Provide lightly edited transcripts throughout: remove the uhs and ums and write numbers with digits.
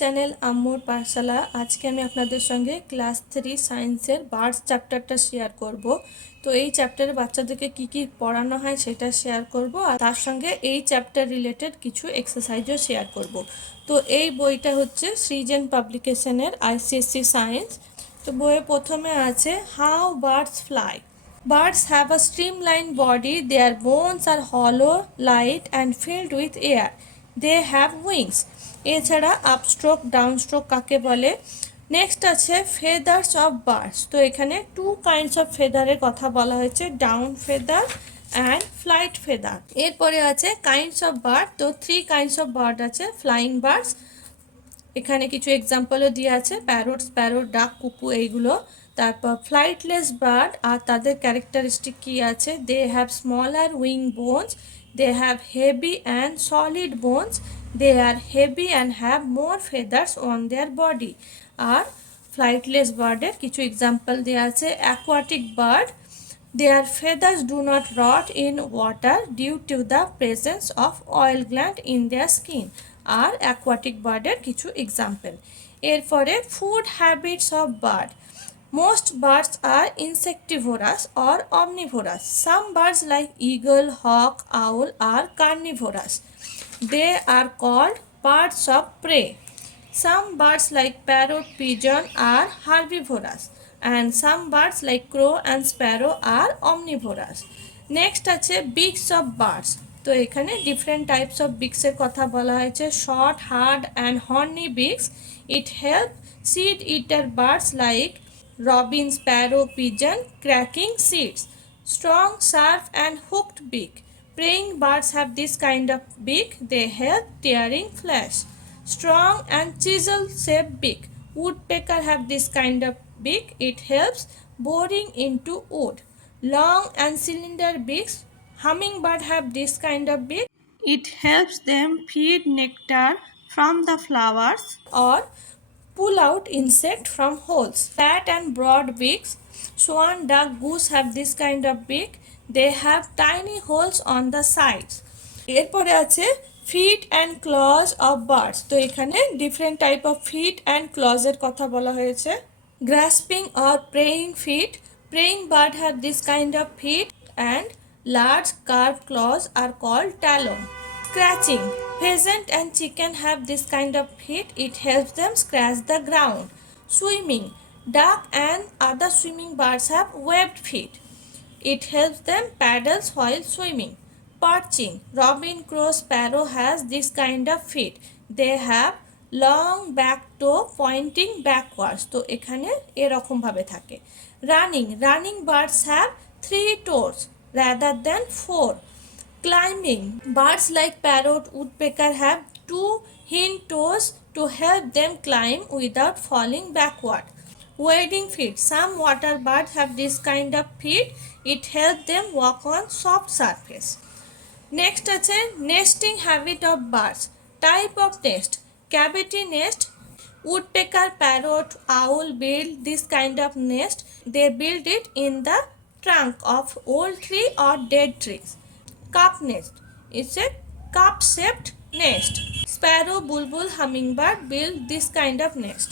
Channel আম্মুর পাঠশালা। আজকে আমি আপনাদের সঙ্গে ক্লাস 3 সায়েন্সের বার্ডস চ্যাপ্টারটা শেয়ার করব। তো এই চ্যাপ্টারে বাচ্চাদেরকে কি কি পড়ানো হয় সেটা শেয়ার করব, আর তার সঙ্গে এই চ্যাপ্টার রিলেটেড কিছু এক্সারসাইজও শেয়ার করব। তো এই বইটা হচ্ছে সৃজন পাবলিকেশনের আইসিএসসি সায়েন্স। তো বইয়ে প্রথমে আছে how birds fly. Birds have a streamlined body, their bones are hollow, light and filled with air. They have wings. এছাড়া আপস্ট্রোক ডাউনস্ট্রোক কাকে বলে। নেক্সট আছে ফেদার্স অফ বার্ডস। তো এখানে টু কাইন্ডস অফ ফেদারের কথা বলা হয়েছে, down feather and flight feather. এরপরে আছে কাইন্ডস অফ বার্ড। তো 3 কাইন্ডস অফ বার্ড আছে। ফ্লাইং বার্ডস, এখানে কিছু এক্সাম্পলও দিয়ে আছে, প্যারট, স্প্যারো, ডাক, কুকু এইগুলো। তারপর ফ্লাইটলেস বার্ড, আর তাদের ক্যারেক্টারিস্টিক কী আছে, they have smaller wing bones, they have heavy and solid bones, they are heavy and have more feathers on their body. আর ফ্লাইটলেস বার্ডের কিছু এক্সাম্পল দেওয়া আছে। Aquatic bird, their feathers do not rot in water due to the presence of oil gland in their skin. আর aquatic বার্ডের কিছু example. এরপরে food habits of bird. Most birds are insectivorous or omnivorous. Some birds like eagle, hawk, owl are carnivorous. They are called birds of prey. Some birds like parrot, pigeon are herbivorous, and some birds like crow and sparrow are omnivorous. Next আছে beaks of birds. তো এখানে different types of বিক্সের কথা বলা হয়েছে। Short, hard and horny beaks. It help seed eater birds like robin, sparrow, pigeon cracking seeds. Strong, sharp and hooked beak. Praying birds have this kind of beak. They help tearing flesh. Strong and chisel-shaped beak. Woodpecker have this kind of beak. It helps boring into wood. Long and cylinder beaks. Hummingbird have this kind of beak. It helps them feed nectar from the flowers or pull out insect from holes. Flat and broad beaks. Swan, duck, goose have this kind of beak. They have tiny holes on the sides. এরপরে আছে feet and claws of birds. তো এখানে different type of feet and ক্লজের কথা বলা হয়েছে। Grasping or preying feet. Preying bird have this kind of feet and large curve claws are called talon. Scratching. Pheasant and chicken have this kind of feet. It helps them scratch the ground. Swimming. Duck and other swimming birds have webbed feet. It helps them paddle while swimming. Perching. Robin, crow, sparrow has this kind of feet. They have long back toe pointing backwards. তো এখানে এরকম ভাবে থাকে। Running. Running birds have 3 toes rather than 4. Climbing. Birds like parrot, woodpecker have 2 hind toes to help them climb without falling backward. Wading feet. Some water birds have this kind of feet. It helps them walk on soft surface. Next আছে nesting habit of birds. Type of nest. Cavity nest. Woodpecker, parrot, owl build this kind of nest. They build it in the trunk of old tree or dead trees. Cup nest. It's a cup-shaped nest. Sparrow, bulbul, hummingbird build this kind of nest.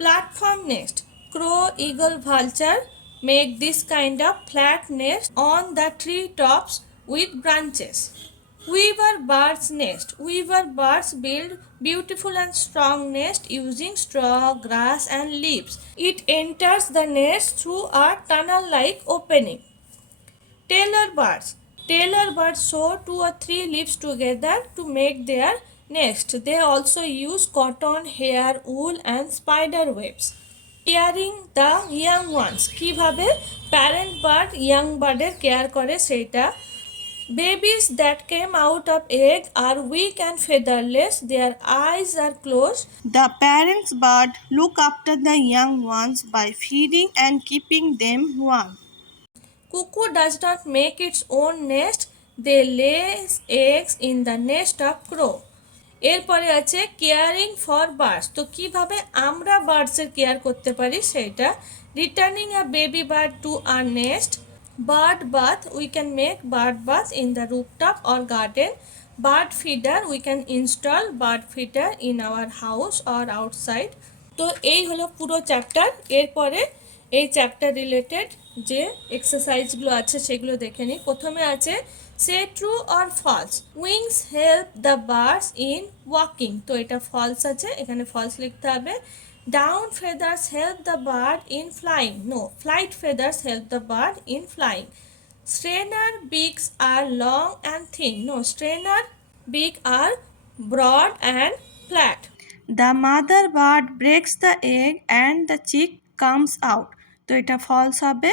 Platform nest. Crow, eagle, vulture make this kind of flat nest on the tree tops with branches. Weaver bird's nest. Weaver birds build beautiful and strong nest using straw, grass and leaves. It enters the nest through a tunnel-like opening. Tailor birds. Tailor birds sew 2 or 3 leaves together to make their nest. They also use cotton, hair, wool and spider webs. Caring the young ones. কিভাবে parent bird young bird-এর care করে সেটা। Babies that came out of egg are weak and featherless. Their eyes are closed. The parents bird look after the young ones by feeding and keeping them warm. Cuckoo does not make its own nest. They lay eggs in the nest of crow. এরপরে আছে caring for birds. তো কিভাবে আমরা বার্ডসের care করতে পারি সেটা। Returning a baby bird to our nest. Bird bath. We can make bird bath in the rooftop or garden. Bird feeder, we can install bird feeder in our house or outside. তো এই হলো পুরো chapter. এরপরে এই chapter related যে এক্সারসাইজগুলো আছে সেগুলো দেখে নিই। প্রথমে আছে say true or false, wings help the birds in walking. তো এটা ফলস আছে, এখানে ফলস লিখতে হবে। Down feathers help the bird in flying, no, flight feathers help the bird in flying. Strainer beaks are long and thin, no, strainer beak are broad and flat. The mother bird breaks the egg and the chick comes out. তো এটা false হবে,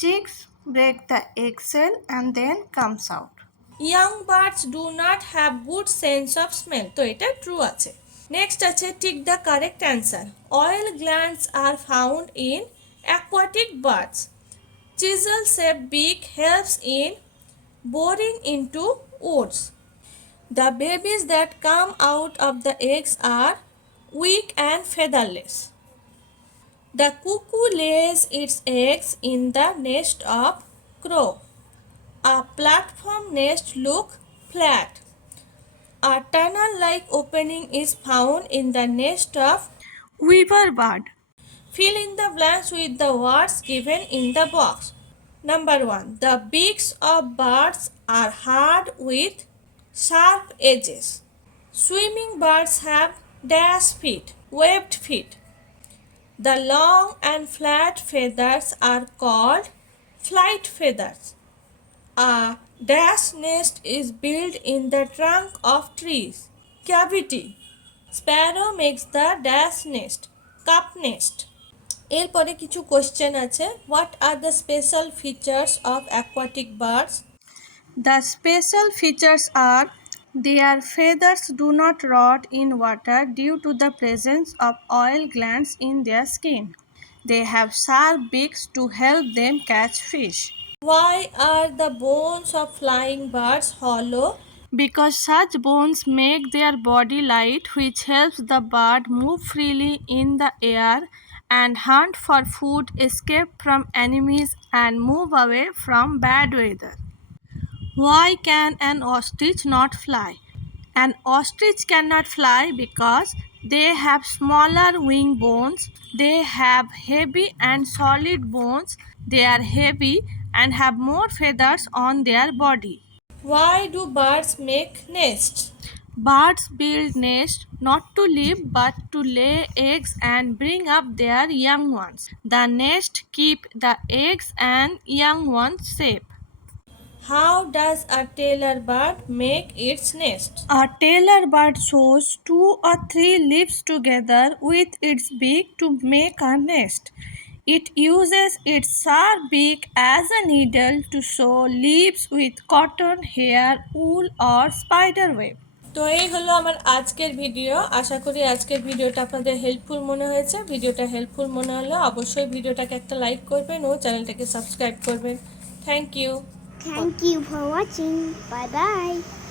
chicks break the egg shell and then comes out. Young birds do not have good sense of smell. তো এটা true আছে। Next আছে tick the correct answer. Oil glands are found in aquatic birds. Chisel shaped beak helps in boring into woods. The babies that come out of the eggs are weak and featherless. The cuckoo lays its eggs in the nest of crow. A platform nest looks flat. A tunnel-like opening is found in the nest of weaver bird. Fill in the blanks with the words given in the box. Number 1. The beaks of birds are hard with sharp edges. Swimming birds have dash feet, webbed feet. The long and flat feathers are called flight feathers. A dash nest is built in the trunk of trees. Cavity. Sparrow makes the dash nest, cup nest. এরপরে কিছু question আছে। What are the special features of aquatic birds? The special features are their feathers do not rot in water due to the presence of oil glands in their skin. They have sharp beaks to help them catch fish. Why are the bones of flying birds hollow? Because such bones make their body light, which helps the bird move freely in the air and hunt for food, escape from enemies, and move away from bad weather. Why can an ostrich not fly? An ostrich cannot fly because they have smaller wing bones. They have heavy and solid bones. They are heavy and have more feathers on their body. Why do birds make nests? Birds build nests not to live but to lay eggs and bring up their young ones. The nest keep the eggs and young ones safe. How does a tailor bird make its nest? A tailor bird sews 2 or 3 leaves together with its beak to make a nest. It uses its sharp beak as a needle to sew leaves with cotton, hair, wool or spider web. তো এই হলো আমার আজকের video. আশা করি আজকের ভিডিওটা আপনাদের helpful মনে হয়েছে। ভিডিওটা হেল্পফুল মনে হলে অবশ্যই ভিডিওটাকে একটা লাইক করবেন ও চ্যানেলটাকে সাবস্ক্রাইব করবেন। Thank you. Thank you for watching. Bye bye.